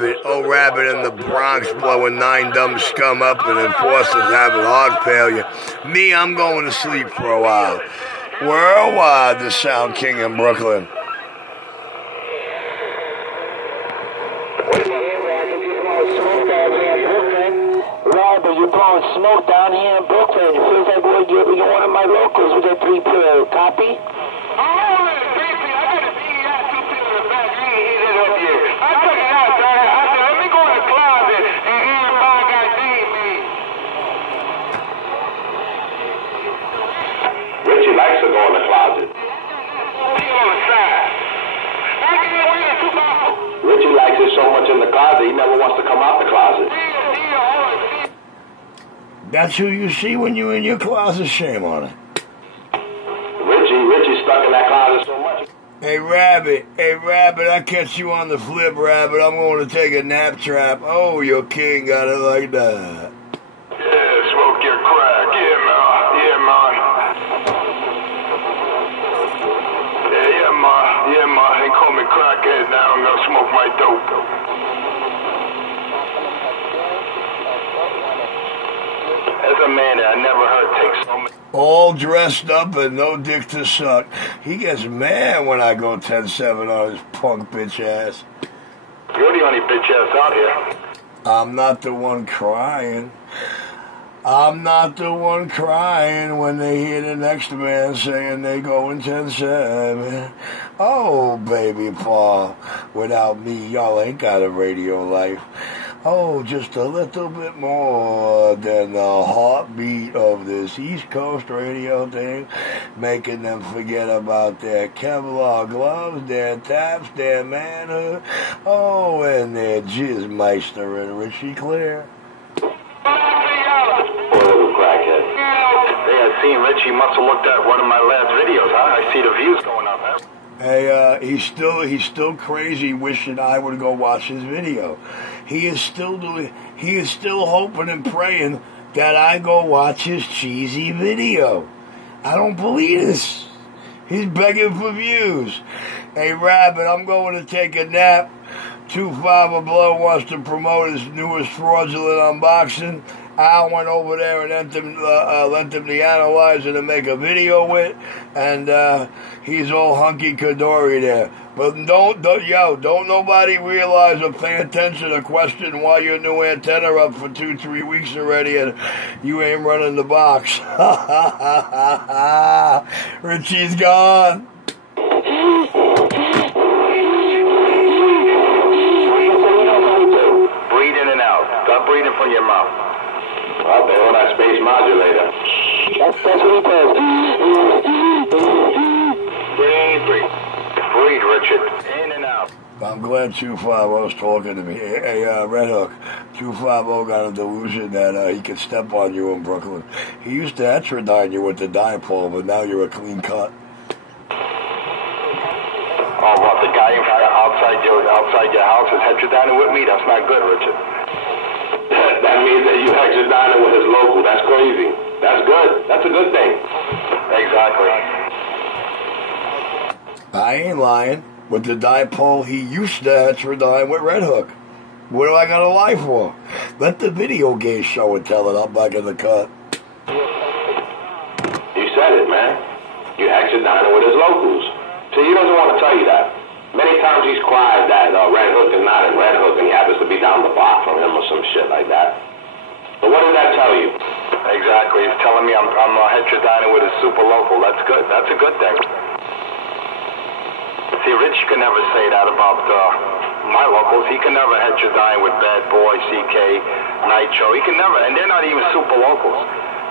Old Rabbit in the Bronx blowing 9 dumb scum up and enforcers having heart failure. Me, I'm going to sleep for a while. Worldwide, the Sound King in Brooklyn. Robert, you're blowing smoke down here in Brooklyn. It feels like you're one of my locals with that 3-pill. Copy? Richie likes to go in the closet. Richie likes it so much in the closet, he never wants to come out the closet. That's who you see when you're in your closet. Shame on it. Richie's stuck in that closet so much. Hey, Rabbit, I catch you on the flip, Rabbit. I'm going to take a nap trap. Oh, your king got it like that. Yeah, smoke your crack. Yeah, man. Yeah, ma. They call me crackhead now. I'm gonna smoke my dope. As a man that I never heard take so many. All dressed up and no dick to suck. He gets mad when I go 10-7 on his punk bitch ass. You're the only bitch ass out here. I'm not the one crying. I'm not the one crying when they hear the next man saying they going 10-7. Oh, baby Paul, without me, y'all ain't got a radio life. Oh, just a little bit more than the heartbeat of this East Coast radio thing, making them forget about their Kevlar gloves, their taps, their manhood, oh, and their Jizzmeister and Richie Clear. Poor little crackhead. Hey, I seen Richie must have looked at one of my last videos, huh? I see the views going up, huh? Hey, he's still crazy wishing I would go watch his video. He is still hoping and praying that I go watch his cheesy video. I don't believe this. He's begging for views. Hey, Rabbit, I'm going to take a nap. 2-5 Blow wants to promote his newest fraudulent unboxing. Al went over there and lent him the analyzer to make a video with, and he's all hunky-dory there. But don't nobody realize or pay attention or question why your new antenna up for 2-3 weeks already and you ain't running the box. Richie's gone. Breathe in and out. Stop breathing from your mouth. Well, they on that space modulator. That's what he does. Breathe, Richard. In and out. I'm glad 250's talking to me. Hey, Red Hook, 250 got a delusion that he could step on you in Brooklyn. He used to heterodyne you with the dipole, but now you're a clean cut. Oh, what, the guy outside your house is heterodyning with me? That's not good, Richard. That means that you heterodyning with his local. That's crazy. That's good. That's a good thing. Exactly. I ain't lying. With the dipole, he used to heterodyne with Red Hook. What do I got to lie for? Let the video game show and tell it. I'm back in the cut. You said it, man. You heterodyning with his locals. So he doesn't want to tell you that. Many times he's cried that Red Hook is not in Red Hook and he happens to be down the block from him or some shit like that. But what did that tell you? Exactly. He's telling me I'm heterodyning with a super local. That's good. That's a good thing. See, Rich can never say that about my locals. He can never heterodyne with Bad Boy, CK, Nitro. He can never, and they're not even super locals.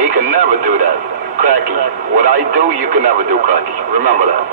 He can never do that. Cracky. What I do, you can never do, Cracky. Remember that.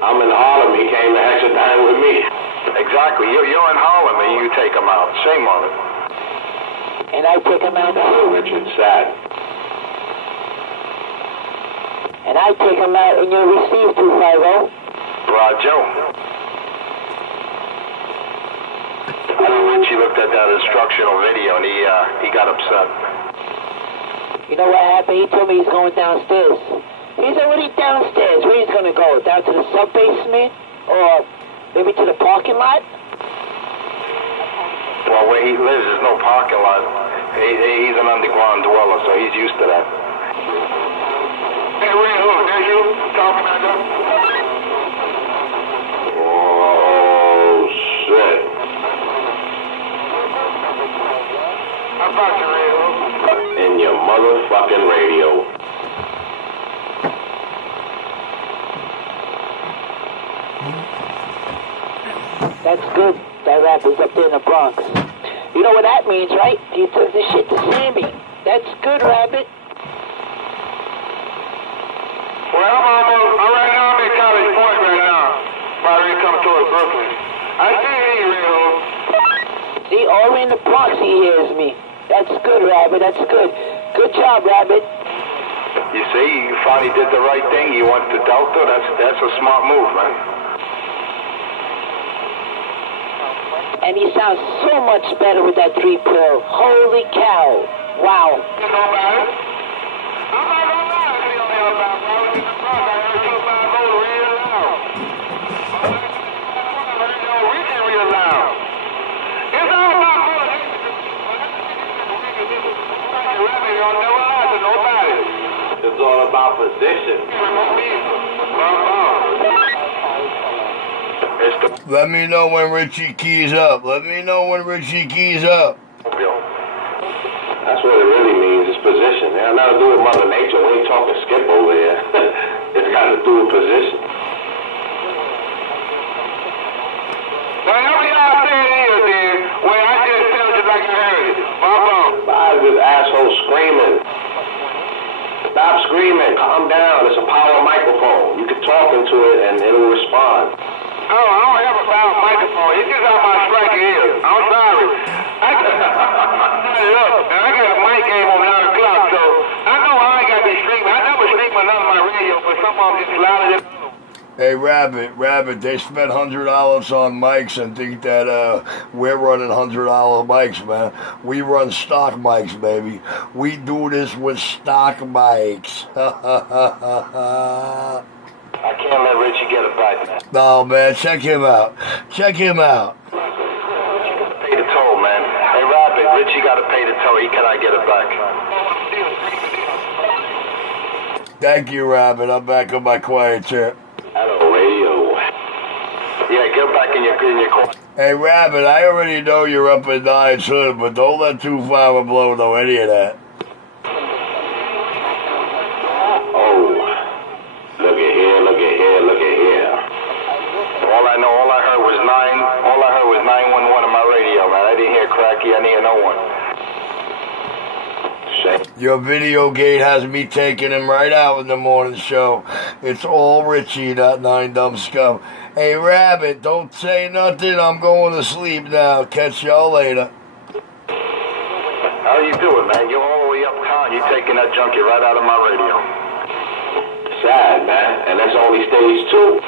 I'm in Harlem. He came to heterodyne with me. Exactly. You're in Harlem and you take him out. Shame on it. And I take him out too. Richard, sad. And I take him out and you receive 250. Joe. I know Richie looked at that instructional video and he got upset. You know what happened? He told me he's going downstairs. He's already downstairs. Where he's going to go? Down to the sub-basement? Or maybe to the parking lot? he lives, there's no parking lot. He's an underground dweller, so he's used to that. Hey, Ray, look, there you talking out there? Oh, shit. How about you, Ray? In your motherfucking radio. That's good. That rapper's up there in the Bronx. You know what that means, right? You took the shit to Sammy. That's good, Rabbit. Well, right now I'm in College Point right now. About ready to come towards Brooklyn. I see you, Rio. See, all in the Bronx he hears me. That's good, Rabbit. That's good. Good job, Rabbit. You see, you finally did the right thing. You went to Delta. That's a smart move, man. And he sounds so much better with that 3-pill. Holy cow. Wow. You know about it? I'm not gonna lie to you about it. I was in the Bronx. I heard you about it real loud. I heard you reaching real loud. It's all about motivation. You'll never lie to nobody. It's all about position. Let me know when Richie keys up. Let me know when Richie keys up. That's what it really means, is position. It has nothing to do with Mother Nature. We ain't talking Skip over here. It's got to do with position. Now, how many y'all saying here, then, when I just tell you like I heard it? Why is this asshole screaming? Stop screaming. Calm down. It's a power microphone. You can talk into it and it'll respond. Oh, I don't have a power microphone. It's just out my strike ears. I'm sorry. I got a mic game on 9 o'clock, so I know I ain't got to be streaming. I never stream none of my radio, but some of them just louder than... Hey, Rabbit, they spent $100 on mics and think that we're running $100 mics, man. We run stock mics, baby. We do this with stock mics. I can't let Richie get it back. No, man, check him out. Check him out. Pay the toll, man. Hey, Rabbit, Richie got to pay the toll. He cannot get it back. Thank you, Rabbit. I'm back on my quiet chair. Hello, radio. Yeah, get back in your corner. Hey, Rabbit, I already know you're up at 9 soon, but don't let 2-5 blow know any of that. All I heard was 911 on my radio, man. I didn't hear Cracky, I didn't hear no one. Your video gate has me taking him right out in the morning show. It's all Richie, that 9 dumb scum. Hey, Rabbit, don't say nothing. I'm going to sleep now. Catch y'all later. How you doing, man? You're all the way uptown. You're taking that junkie right out of my radio. Sad, man. And that's only stage 2.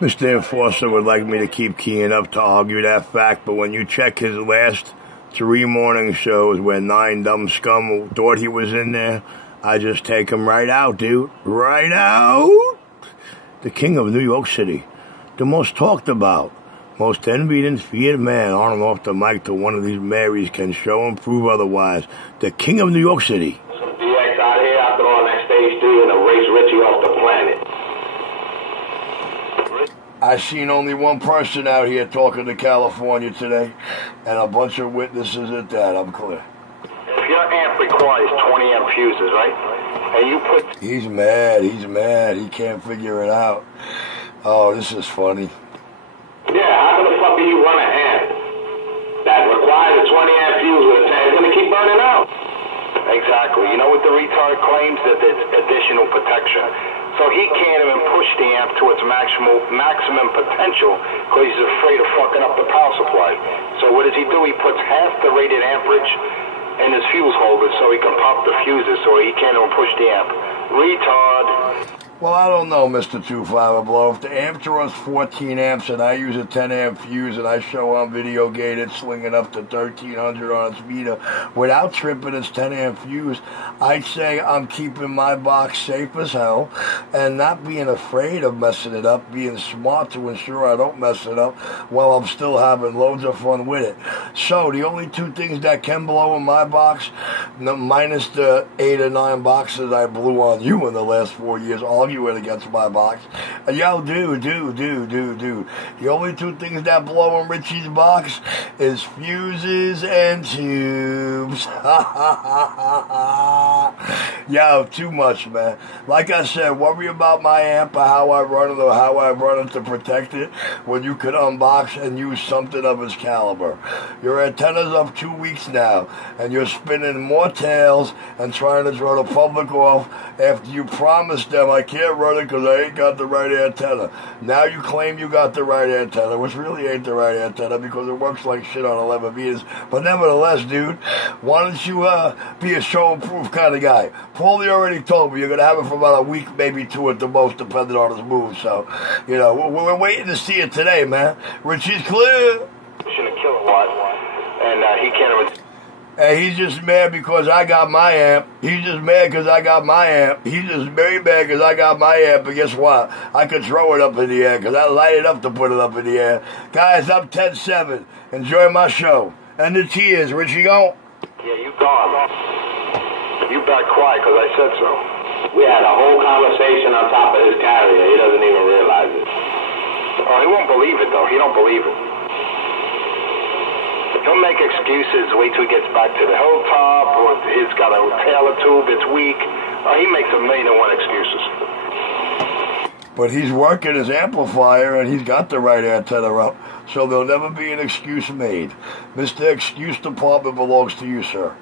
Mr. Enforcer would like me to keep keying up to argue that fact, but when you check his last 3 morning shows where 9 dumb scum thought he was in there, I just take him right out, dude. Right out! The king of New York City. The most talked about, most envied and feared man on and off the mic to one of these Marys can show and prove otherwise. The king of New York City. Some DX out here, I throw on that stage 3 and erase Richie off the planet. I seen only one person out here talking to California today, and a bunch of witnesses at that. I'm clear. If your amp requires 20 amp fuses, right? And you put... He's mad. He can't figure it out. Oh, this is funny. Yeah, how the fuck do you run an amp that requires a 20 amp fuse with a 10? It's going to keep burning out. Exactly. You know what the retard claims? That there's additional protection. So he can't even push the amp to its maximum potential because he's afraid of fucking up the power supply. So what does he do? He puts half the rated amperage in his fuse holder so he can pop the fuses so he can't even push the amp. Retard. Well, I don't know, Mr. 25 Blow. If the amp draws 14 amps and I use a 10 amp fuse and I show on Video Gate it's slinging up to 1300 on its meter without tripping its 10 amp fuse, I'd say I'm keeping my box safe as hell and not being afraid of messing it up, being smart to ensure I don't mess it up while I'm still having loads of fun with it. So the only two things that can blow in my box, minus the 8 or 9 boxes I blew on you in the last 4 years, arguing against my box. Yo, dude. The only two things that blow in Richie's box is fuses and tubes. Yo, too much, man. Like I said, worry about my amp or how I run it or how I run it to protect it when you could unbox and use something of its caliber. Your antenna's up 2 weeks now, and you're spinning more tails and trying to draw the public off after you promised them I can't run it because I ain't got the right antenna. Now you claim you got the right antenna, which really ain't the right antenna because it works like shit on 11 meters. But nevertheless, dude, why don't you be a show and proof kind of guy? Paulie already told me you're going to have it for about a week, maybe 2 at the most, depending on his mood. So, you know, we're waiting to see it today, man. Richie's clear. Shouldn't kill a lot. And he can't... And he's just mad because I got my amp. He's just mad because I got my amp. He's just very mad because I got my amp. But guess what? I could throw it up in the air because I light it up to put it up in the air. Guys, I'm 10-7. Enjoy my show. And the tears. Richie, go. Yeah, you gone. You back quiet because I said so. We had a whole conversation on top of his carrier. He doesn't even realize it. Oh, he won't believe it, though. He don't believe it. He'll make excuses, wait till he gets back to the hilltop, or he's got a Taylor tube, it's weak. He makes 1,000,001 excuses. But he's working his amplifier, and he's got the right antenna up, so there'll never be an excuse made. Mr. Excuse Department belongs to you, sir.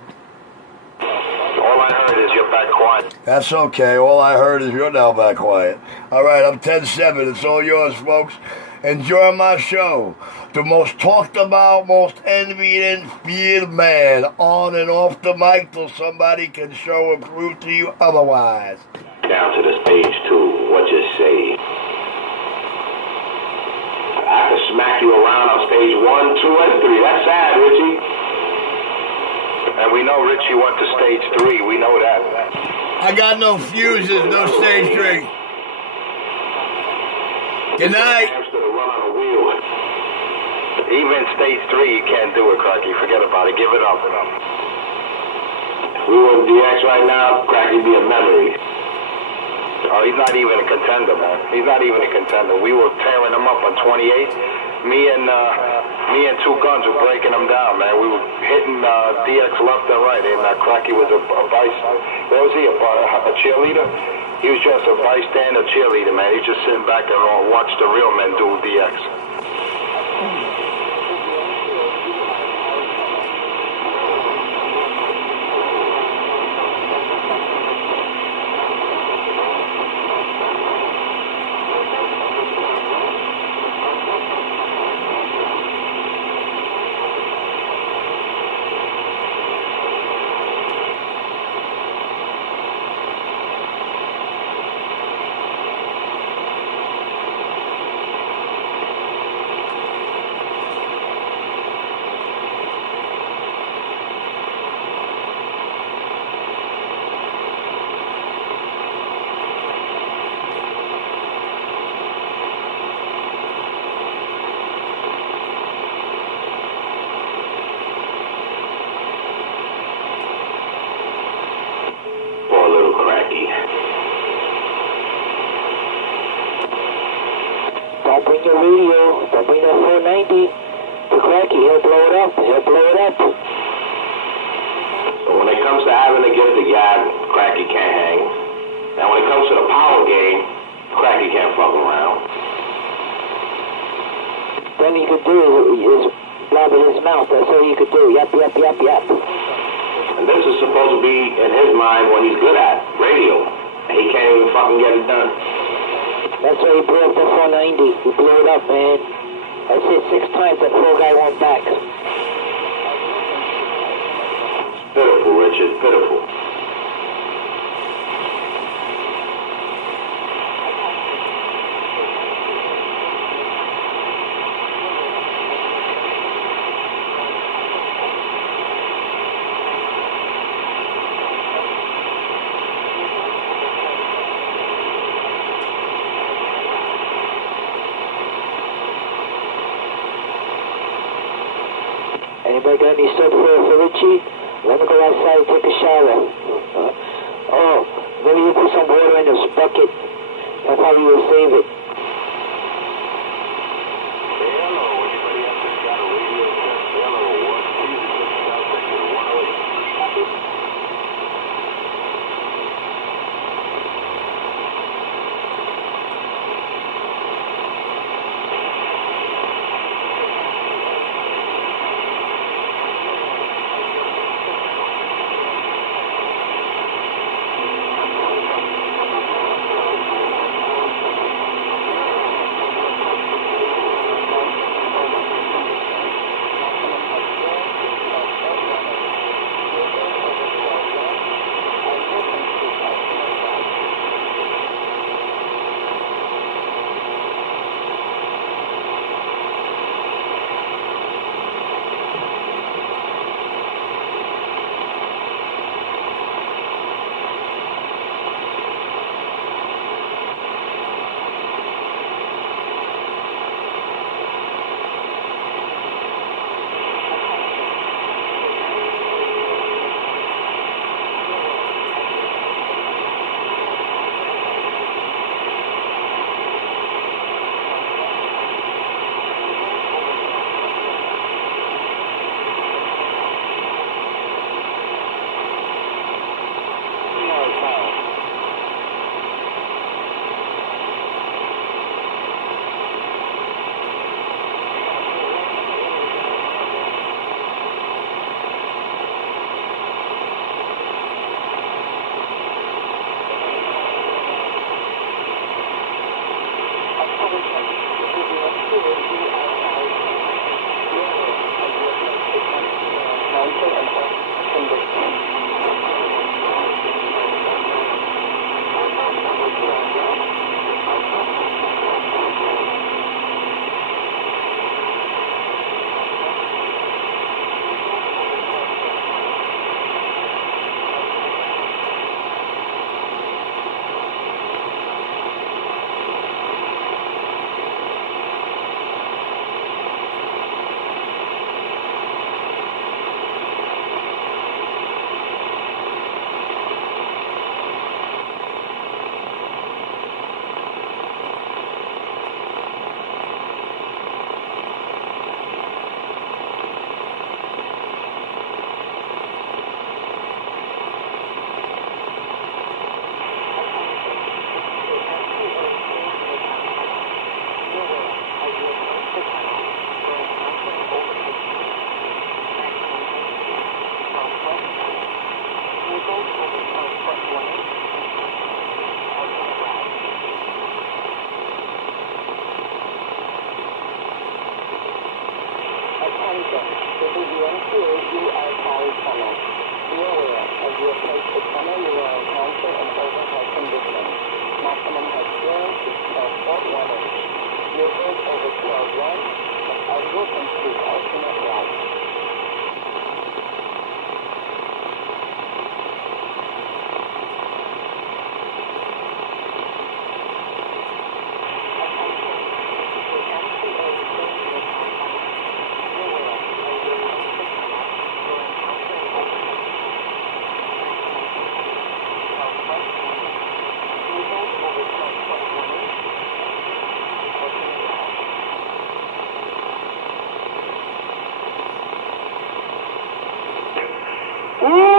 All I heard is you're back quiet. That's okay. All I heard is you're now back quiet. All right, I'm 10-7. It's all yours, folks. Enjoy my show. The most talked about, most envied and feared man on and off the mic till somebody can show and prove to you otherwise. Down to the stage 2, what you say? I can smack you around on stage 1, 2, and 3. That's sad, Richie. And we know Richie went to stage 3. We know that. I got no fuses, no stage 3. Good night. Even stage 3, you can't do it, Cracky. Forget about it. Give it up. If we were in DX right now, Cracky be a memory. Oh, he's not even a contender, man. He's not even a contender. We were tearing him up on 28. Me and Two Guns were breaking him down, man. We were hitting DX left and right, and Cracky was a what was he, a cheerleader? He was just a bystander cheerleader, man. He was just sitting back and watched the real men do DX. Don't bring your radio. Don't bring that 490 to Cracky. He'll blow it up. He'll blow it up. So when it comes to having to get the guy, Cracky can't hang. And when it comes to the power game, Cracky can't fuck around. Then he could do is blab in his mouth. That's all he could do. Yap, yap, yap, yap. And this is supposed to be in his mind what he's good at, radio. And he can't even fucking get it done. That's why he blew up the 490. He blew it up, man. I said 6 times that poor guy went back. It's pitiful, Richard, pitiful. Anybody got any soap for Richie? Let me go outside and take a shower. Oh, maybe you put some water in this bucket. I probably will save it. Ooh!